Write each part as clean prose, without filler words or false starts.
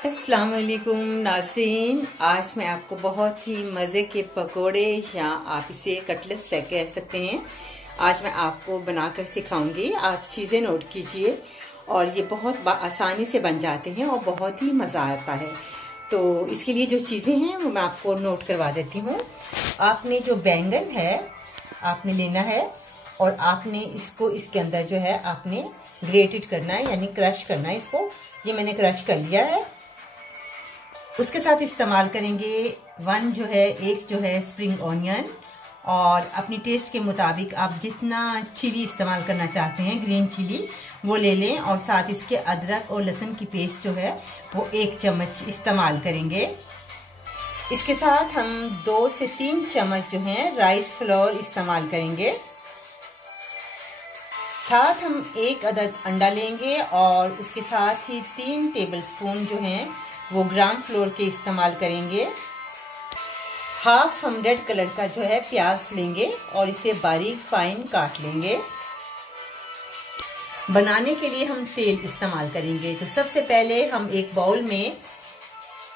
अस्सलाम वालेकुम नाज़रीन। आज मैं आपको बहुत ही मज़े के पकोड़े या आप इसे कटलेट से कह सकते हैं, आज मैं आपको बनाकर सिखाऊंगी। आप चीज़ें नोट कीजिए और ये बहुत आसानी से बन जाते हैं और बहुत ही मज़ा आता है। तो इसके लिए जो चीज़ें हैं वो मैं आपको नोट करवा देती हूँ। आपने जो बैंगन है आपने लेना है और आपने इसको इसके अंदर जो है आपने ग्रेटेड करना है, यानी क्रश करना है इसको। ये मैंने क्रश कर लिया है। उसके साथ इस्तेमाल करेंगे एक जो है स्प्रिंग ऑनियन, और अपनी टेस्ट के मुताबिक आप जितना चिली इस्तेमाल करना चाहते हैं, ग्रीन चिली वो ले लें। और साथ इसके अदरक और लहसुन की पेस्ट जो है वो 1 चम्मच इस्तेमाल करेंगे। इसके साथ हम 2 से 3 चम्मच जो है राइस फ्लोर इस्तेमाल करेंगे। साथ हम 1 अदद अंडा लेंगे और उसके साथ ही 3 टेबलस्पून जो हैं वो ग्राम फ्लोर के इस्तेमाल करेंगे। हाफ हम रेड कलर का जो है प्याज लेंगे और इसे बारीक फाइन काट लेंगे। बनाने के लिए हम तेल इस्तेमाल करेंगे। तो सबसे पहले हम एक बाउल में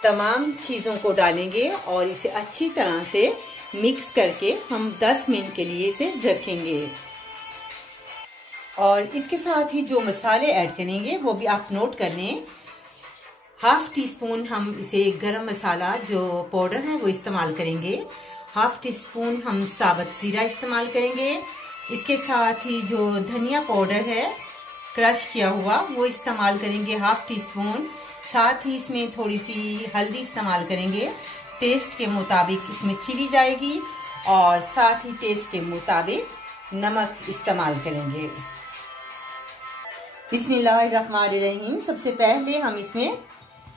तमाम चीज़ों को डालेंगे और इसे अच्छी तरह से मिक्स करके हम 10 मिनट के लिए इसे रखेंगे। और इसके साथ ही जो मसाले ऐड करेंगे वो भी आप नोट कर लें। हाफ टी स्पून हम इसे गरम मसाला जो पाउडर है वो इस्तेमाल करेंगे। हाफ टी स्पून हम साबुत जीरा इस्तेमाल करेंगे। इसके साथ ही जो धनिया पाउडर है क्रश किया हुआ वो इस्तेमाल करेंगे, हाफ टी स्पून। साथ ही इसमें थोड़ी सी हल्दी इस्तेमाल करेंगे। टेस्ट के मुताबिक इसमें चिली जाएगी और साथ ही टेस्ट के मुताबिक नमक इस्तेमाल करेंगे। बिस्मिल्लाहिर्रहमानिर्रहीम। सबसे पहले हम इसमें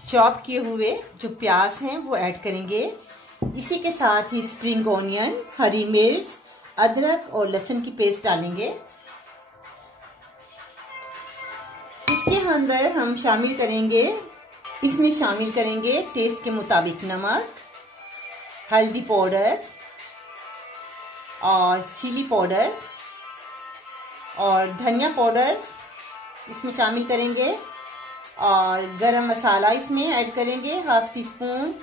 चॉप किए हुए जो प्याज हैं वो ऐड करेंगे। इसी के साथ ही स्प्रिंग ऑनियन, हरी मिर्च, अदरक और लहसुन की पेस्ट डालेंगे। इसके अंदर हम इसमें शामिल करेंगे टेस्ट के मुताबिक नमक, हल्दी पाउडर और चिली पाउडर और धनिया पाउडर इसमें शामिल करेंगे। और गरम मसाला इसमें ऐड करेंगे, हाफ टी स्पून।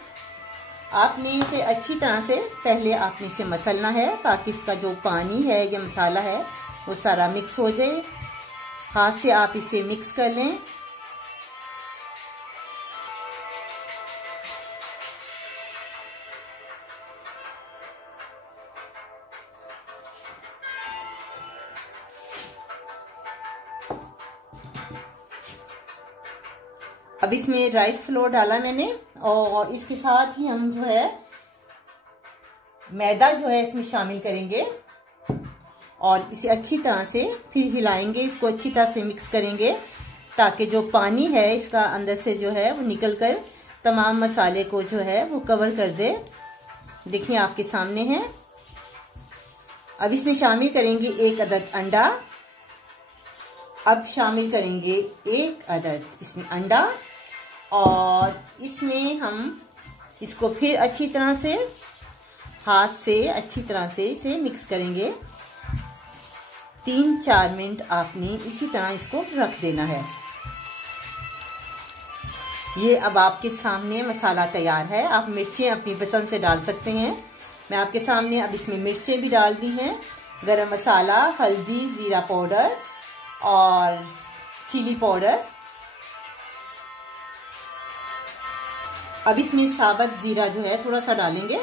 आपने इसे अच्छी तरह से पहले आपने इसे मसलना है ताकि इसका जो पानी है या मसाला है वो सारा मिक्स हो जाए। हाथ से आप इसे मिक्स कर लें। अब इसमें राइस फ्लोर डाला मैंने और इसके साथ ही हम जो है मैदा जो है इसमें शामिल करेंगे और इसे अच्छी तरह से फिर हिलाएंगे। इसको अच्छी तरह से मिक्स करेंगे ताकि जो पानी है इसका अंदर से जो है वो निकलकर तमाम मसाले को जो है वो कवर कर दे। देखिए आपके सामने है। अब इसमें शामिल करेंगे 1 अदद अंडा। अब शामिल करेंगे 1 अदद इसमें अंडा और इसमें हम इसको फिर अच्छी तरह से हाथ से अच्छी तरह से इसे मिक्स करेंगे। 3-4 मिनट आपने इसी तरह इसको रख देना है। ये अब आपके सामने मसाला तैयार है। आप मिर्चें अपनी पसंद से डाल सकते हैं। मैं आपके सामने अब इसमें मिर्चें भी डाल दी हैं, गरम मसाला, हल्दी, जीरा पाउडर और चिली पाउडर। अब इसमें साबुत जीरा जो है थोड़ा सा डालेंगे,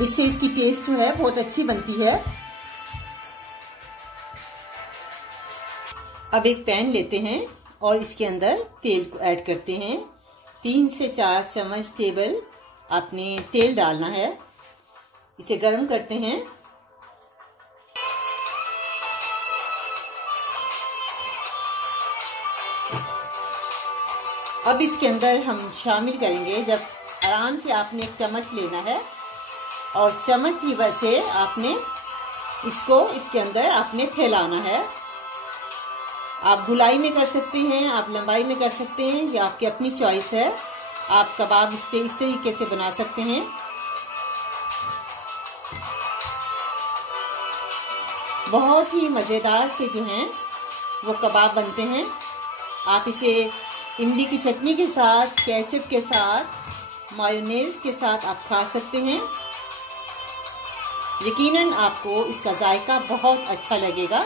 इससे इसकी टेस्ट जो है बहुत अच्छी बनती है। अब एक पैन लेते हैं और इसके अंदर तेल को ऐड करते हैं। 3 से 4 चम्मच टेबल आपने तेल डालना है। इसे गर्म करते हैं। अब इसके अंदर हम शामिल करेंगे, जब आराम से आपने 1 चम्मच लेना है और चम्मच की वजह से आपने इसको इसके अंदर आपने फैलाना है। आप गुलाई में कर सकते हैं, आप लंबाई में कर सकते हैं, ये आपकी अपनी चॉइस है। आप कबाब इस तरीके से बना सकते हैं। बहुत ही मज़ेदार से जो हैं वो कबाब बनते हैं। आप इसे इमली की चटनी के साथ, केचप के साथ, मायोनेज के साथ आप खा सकते हैं। यकीनन आपको इसका जायका बहुत अच्छा लगेगा।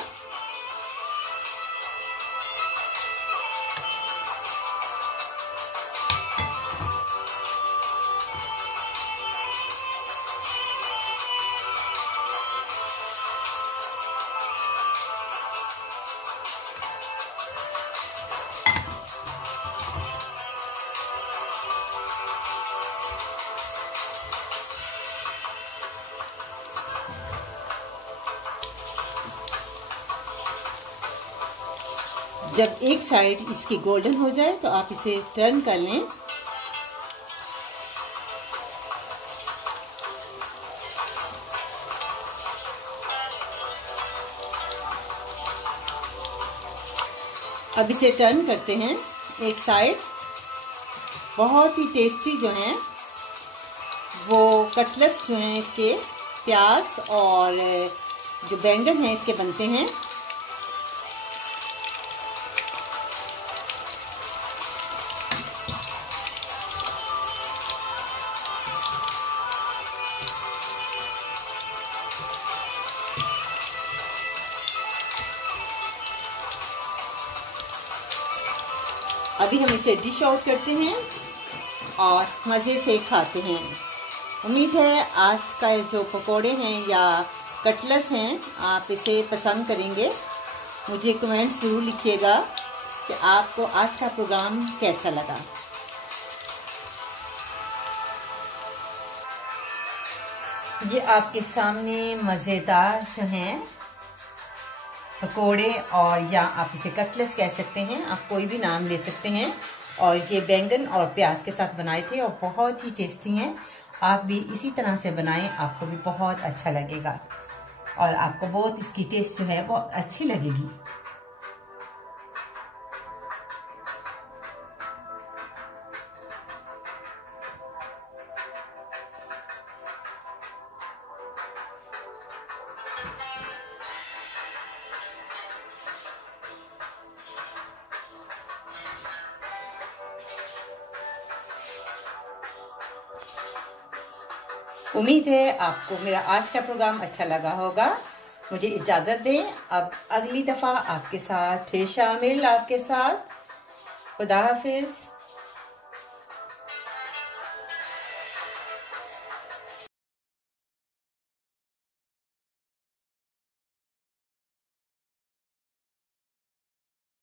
जब एक साइड इसकी गोल्डन हो जाए तो आप इसे टर्न कर लें। अब इसे टर्न करते हैं एक साइड। बहुत ही टेस्टी जो है वो कटलेट्स जो हैं इसके प्याज और जो बैंगन है इसके बनते हैं। अभी हम इसे डिश आउट करते हैं और मज़े से खाते हैं। उम्मीद है आज का जो पकोड़े हैं या कटलेट्स हैं आप इसे पसंद करेंगे। मुझे कमेंट्स ज़रूर लिखिएगा कि आपको आज का प्रोग्राम कैसा लगा। ये आपके सामने मज़ेदार जो हैं पकोड़े, और या आप इसे कटलेट्स कह सकते हैं, आप कोई भी नाम ले सकते हैं। और ये बैंगन और प्याज के साथ बनाए थे और बहुत ही टेस्टी हैं। आप भी इसी तरह से बनाएं, आपको भी बहुत अच्छा लगेगा और आपको बहुत इसकी टेस्ट जो है वो अच्छी लगेगी। उम्मीद है आपको मेरा आज का प्रोग्राम अच्छा लगा होगा। मुझे इजाज़त दें, अब अगली दफ़ा आपके साथ फिर शामिल आपके साथ। खुदा हाफिज़।